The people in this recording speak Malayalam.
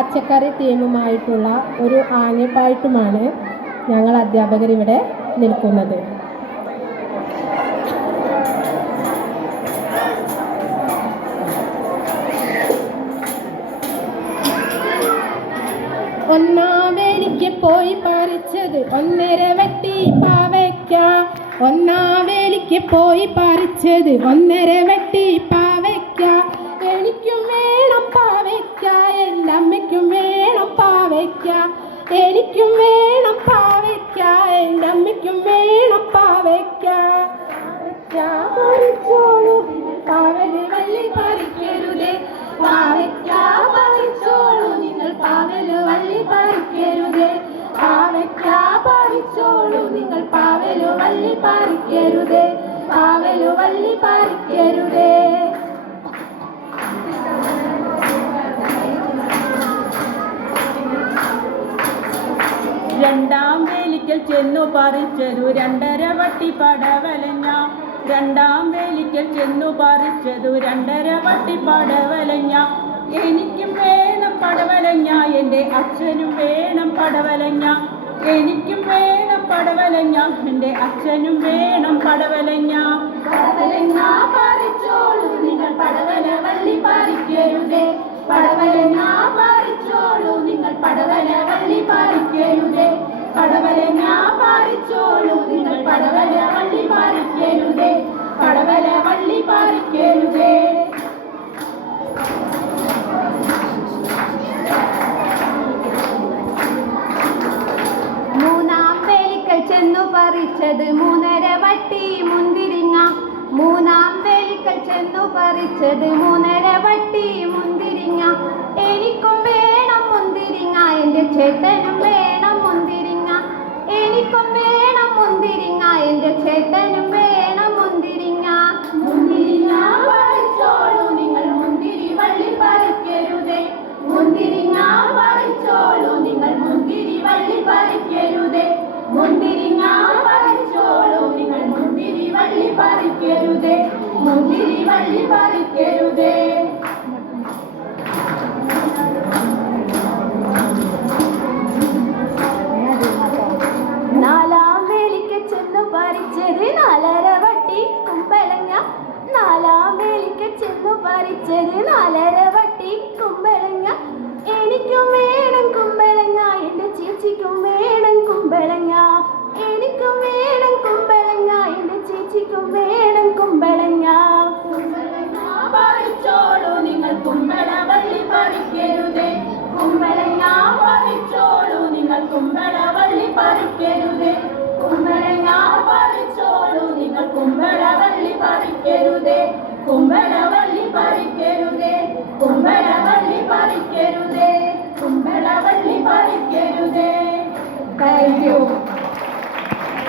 പച്ചക്കറി തീമുമായിട്ടുള്ള ഒരു ആംഗ്യപ്പാട്ടുമാണ് ഞങ്ങൾ അധ്യാപകരിവിടെ നിൽക്കുന്നത്. ഒന്നാം വേലിക്ക് പോയി പറിച്ചത് 1.5 വട്ടി പാവയ്ക്ക. ഒന്നാം വേലിക്ക് പോയി പറിച്ചത് 1.5 വട്ടി പാവയ്ക്ക. എനിക്കും വേണം പാവയ്ക്ക, എൻ്റെ അമ്മയ്ക്കും വേണം പാവയ്ക്ക. എനിക്കും വേണം പാവയ്ക്ക, എൻ്റെ അമ്മയ്ക്കും വേണം പാവയ്ക്ക. പറിച്ചോളൂ, പാവല് വള്ളി പറിക്കരുതേ. പാവയ്ക്ക പറിച്ചോളൂ, നിങ്ങൾ പാവല് വള്ളി പറിക്കരുതേ. പാവയ്ക്ക പറിച്ചോളൂ, നിങ്ങൾ പാവല് വള്ളി പറിക്കരുതേ. പാവല് വള്ളി പറിക്കരുതേ. രണ്ടാം വേലിക്കൽ ചെന്നു പറിച്ചതു 2.5 വട്ടി പടവലഞ്ഞ. രണ്ടാം വേലിക്കൽ ചെന്നു പറിച്ചതു 2.5 വട്ടി പടവലഞ്ഞ. എനിക്കും വേണം പടവലഞ്ഞ, എൻ്റെ അച്ഛനും വേണം പടവലഞ്ഞ. എനിക്കും വേണം പടവലഞ്ഞ, എൻ്റെ അച്ഛനും വേണം പടവലഞ്ഞ. പടവലഞ്ഞ പറിച്ചോളൂ, നിങ്ങൾ പടവല വള്ളി പറിക്കരുതേ. പടവലഞ്ഞ പറിച്ചോളൂ, നിങ്ങൾ പടവല വള്ളി പറിക്കരുതേ. പടവലഞ്ഞ പറിച്ചോളൂ, നിങ്ങൾ പടവല വള്ളി പറിക്കരുതേ. പടവല വള്ളി പറിക്കരുതേ. മൂന്നാം വേലിക്കൽ ചെന്നു പറിച്ചത് 3.5 വട്ടി മുന്തിരിങ്ങ. മൂന്നാം വേലിക്കൽ ചെന്നു പറിച്ചത് 3.5 വട്ടി മുന്തിരിങ്ങ. എനിക്കും വേണം മുന്തിരിങ്ങ, എൻ്റെ ചേട്ടനും വേണം മുന്തിരിങ്ങ. എനിക്കും വേണം മുന്തിരിങ്ങ, എൻ്റെ ചേട്ടനും വേണം മുന്തിരിങ്ങ. മുന്തിരിങ്ങ പറിച്ചോളൂ, നിങ്ങൾ മുന്തിരി വള്ളി പറിക്കരുതേ. മുന്തിരിങ്ങ പറിച്ചോളൂ, നിങ്ങൾ മുന്തിരി വള്ളി പറിക്കരുതേ. മുന്തിരിങ്ങ പറിച്ചോളൂ, നിങ്ങൾ മുന്തിരി വള്ളി പറിക്കരുതേ. മുന്തിരി വള്ളി പറിക്കരുതേ. നാലാം വേലിക്ക് ചെന്നു പറിച്ചത് 4.5 വട്ടി കുമ്പളങ്ങ. നാലാം വേലിക്ക് ചെന്നു പറിച്ചത് 4.5 വട്ടി കുമ്പളങ്ങ. എനിക്കും വേണം കുമ്പളങ്ങ, എൻ്റെ ചേച്ചിക്കും വേണം കുമ്പളങ്ങ. എനിക്കും വേണം കുമ്പളങ്ങ, എൻ്റെ ചേച്ചിക്കും വേണം കുമ്പളങ്ങ. കുമ്പളങ്ങ പറിച്ചോളൂ, നിങ്ങൾ കുമ്പള വള്ളി പറിക്കരുതേ. കുമ്പളങ്ങ പറിച്ചോളൂ, നിങ്ങൾ കുമ്പള വള്ളി പറിക്കരുതേ. കുമ്പളങ്ങ പറിച്ചോളൂ, നിങ്ങൾ കുമ്പള വള്ളി പറിക്കരുതേ. കുമ്പള വള്ളി പറിക്കരുതേ. കുമ്പള വള്ളി പറിക്കരുതേ. കുമ്പള വള്ളി പറിക്കരുതേ. Thank you.